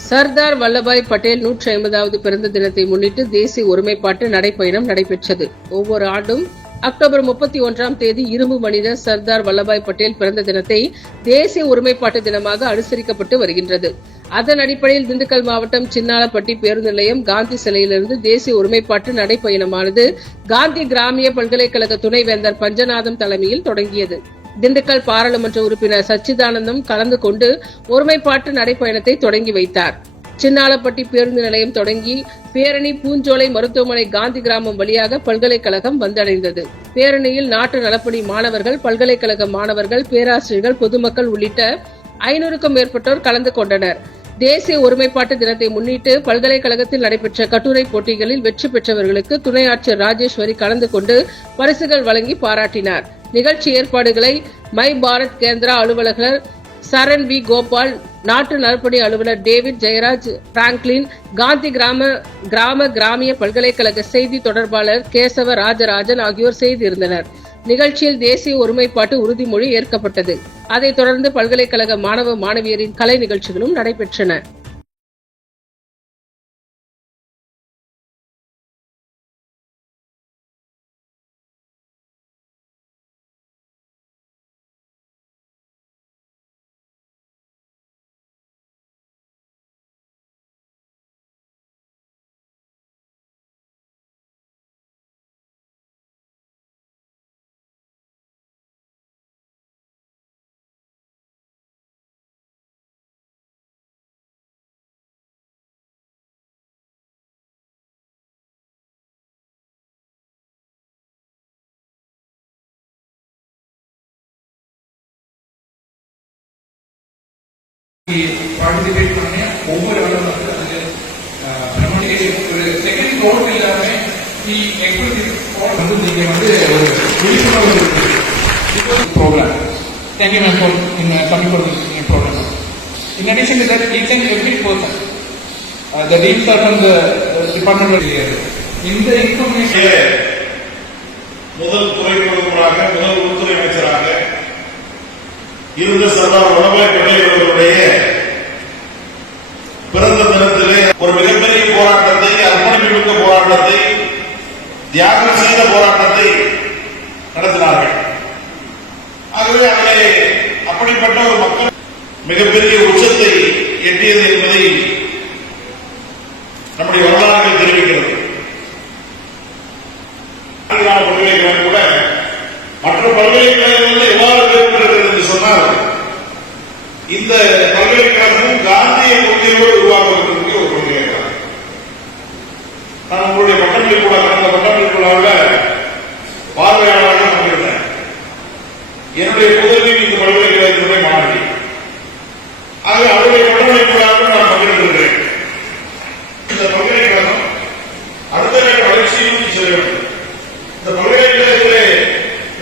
சர்தார் வல்லபாய் பட்டேல் 150வது பிறந்த தினத்தை முன்னிட்டு தேசிய ஒருமைப்பாட்டு நடைப்பயணம் நடைபெற்றது. ஒவ்வொரு ஆண்டும் அக்டோபர் 31ஆம் தேதி இரும்பு மனிதர் சர்தார் வல்லபாய் பட்டேல் பிறந்த தினத்தை தேசிய ஒருமைப்பாட்டு தினமாக அனுசரிக்கப்பட்டு வருகின்றது. அதன் அடிப்படையில் திண்டுக்கல் மாவட்டம் சின்னாளப்பட்டி பேருந்து நிலையம் காந்தி சிலையிலிருந்து தேசிய ஒருமைப்பாட்டு நடைப்பயணமானது காந்தி கிராமிய பல்கலைக்கழக துணைவேந்தர் பஞ்சநாதம் தலைமையில் தொடங்கியது. திண்டுக்கல் பாராளுமன்ற உறுப்பினர் சச்சிதானந்தம் கலந்து கொண்டு ஒருமைப்பாட்டு நடைப்பயணத்தை தொடங்கி வைத்தார். சின்னாளப்பட்டி பேருந்து நிலையம் தொடங்கி பேரணி பூஞ்சோலை மருத்துவமனை காந்தி கிராமம் வழியாக பல்கலைக்கழகம் வந்தடைந்தது. பேரணியில் நாட்டு நலப்பணி மாணவர்கள், பல்கலைக்கழக மாணவர்கள், பேராசிரியர்கள், பொதுமக்கள் உள்ளிட்ட 500க்கும் மேற்பட்டோர் கலந்து கொண்டனர். தேசிய ஒருமைப்பாட்டு தினத்தை முன்னிட்டு பல்கலைக்கழகத்தில் நடைபெற்ற கட்டுரை போட்டிகளில் வெற்றி பெற்றவர்களுக்கு துணை ஆட்சியர் ராஜேஸ்வரி கலந்து கொண்டு பரிசுகள் வழங்கி பாராட்டினார். நிகழ்ச்சி ஏற்பாடுகளை மை பாரத் கேந்திரா அலுவலர் சரண் வி கோபால், நாட்டு நலப்பணி அலுவலர் டேவிட் ஜெயராஜ் பிராங்க்லின், காந்தி கிராமிய பல்கலைக்கழக செய்தி தொடர்பாளர் கேசவ ராஜராஜன் ஆகியோர் செய்திருந்தனர். நிகழ்ச்சியில் தேசிய ஒருமைப்பாட்டு உறுதிமொழி ஏற்கப்பட்டது. அதைத் தொடர்ந்து பல்கலைக்கழக மாணவ மாணவியரின் கலை நிகழ்ச்சிகளும் நடைபெற்றன. பார்ட்டிசிபேட் பண்ண ஒவ்வொரு ஆளும் ஒரு செகண்ட் கோட் இல்லாம வந்து நீங்க வந்து ஒரு விழிப்புணர்வு program. Thank you ma'am for coming for this program. In addition to that, each and every person, the deans are from the department of the இந்த இன்ஃபர்மேஷன் முதல் துறை பிரதமராக, முதல் உள்துறை அமைச்சராக இருந்த சர்தார் வல்லபாய் பட்டேல் அவர்களுடைய பிறந்த தினத்திலே ஒரு மிகப்பெரிய போராட்டத்தை, அர்ப்பணிப்புமிக்க போராட்டத்தை, தியாகம் செய்த போராட்டத்தை நடத்தினார்கள். ஆகவே அதிலே அப்படிப்பட்ட ஒரு மக்கள் மிகப்பெரிய உச்சத்தை எட்டியது என்பதை நம்முடைய வரலாறுகள் தெரிவிக்கிறது. பல்கலைக்கழகம் கூட மற்ற பல்கலைக்கழகங்கள் எவ்வாறு வேறுபடுகிறது என்று சொன்னால், இந்த பல்கலைக்கழகம் காந்திய கொள்கையோடு உருவாக்குவதற்கு ஒரு பல்கலைக்கழகம். நான் உங்களுடைய பட்டமளிப்பு கடந்த பட்டமளிப்பு விழாவில் பார்வையாளராக பங்கேற்றேன். என்னுடைய புதவி இந்த பல்கலைக்கழகத்தினுடைய மாணவி. ஆக அவருடைய பட்டமளிப்பு விழாவில் நான் பங்கேற்றிருக்கிறேன். இந்த பல்கலைக்கழகம் அடுத்த வளர்ச்சியும் செல்ல வேண்டும். இந்த பல்கலைக்கழகத்திலே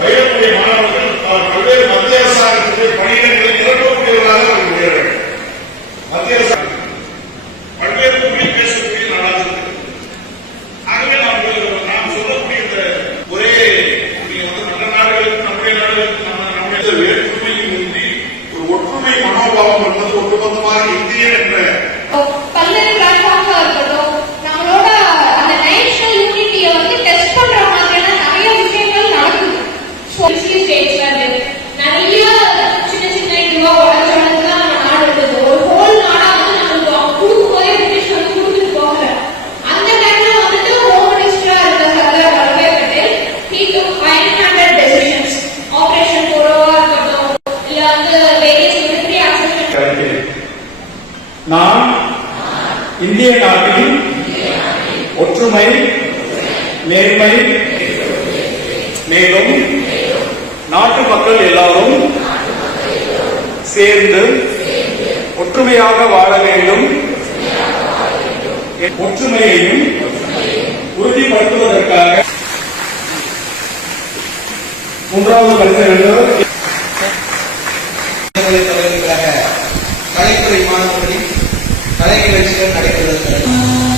பயிலக்கூடிய மாணவர்கள் பல்வேறு மத்திய அரசாங்கத்தினுடைய பணியிடங்களை நிரப்பக்கூடியவர்களாக உயர வேண்டும். மத்திய அரசாங்கம் பல்வேறு மொழியில் பேசக்கூடிய நாடாக இருக்கு. ஆகவே நாம் சொல்லக்கூடிய ஒரே மற்ற நாடுகளுக்கு, நம்முடைய நாடுகளுக்கு நம்முடைய வேற்றுமையும் இன்றி ஒரு ஒற்றுமை மனோபாவம் என்பது ஒட்டுமொத்தமாக இந்தியன் என்ற பல்வேறு பிளாட்ஃபார்மா இருக்கட்டும், நம்மளோட அந்த நேஷனல் யூனிட்டியை வந்து டெஸ்ட் பண்ற மாதிரியான நிறைய விஷயங்கள் நடக்குது. நிறைய சின்ன சின்ன இதுவா உடச்சவனுக்கு தான் நம்ம நாடு இருக்குது. ஒரு ஹோல் நாடா வந்து நம்மளுக்கு கொடுக்கும் போதே பிரிட்டிஷ் வந்து கொடுத்துட்டு போகல. அந்த டைம்ல வந்துட்டு ஹோம் மினிஸ்டரா இருந்த Sardar Vallabhbhai Patel he took 500 decisions. Operation போலோவா இருக்கட்டும், இல்ல வந்து வேரியஸ் மிலிட்டரி ஆக்ஷன். நான் இந்திய நாட்டின் ஒற்றுமை, நேர்மை, மேலும் நாட்டு மக்கள் எல்லாரும் சேர்ந்து ஒற்றுமையாக வாழ வேண்டும். ஒற்றுமையையும் உறுதிப்படுத்துவதற்காக மூன்றாவது பரிசு கலைத்துறை மாணவர்களின் கலை நிகழ்ச்சிகள் நடைபெறுகிறது.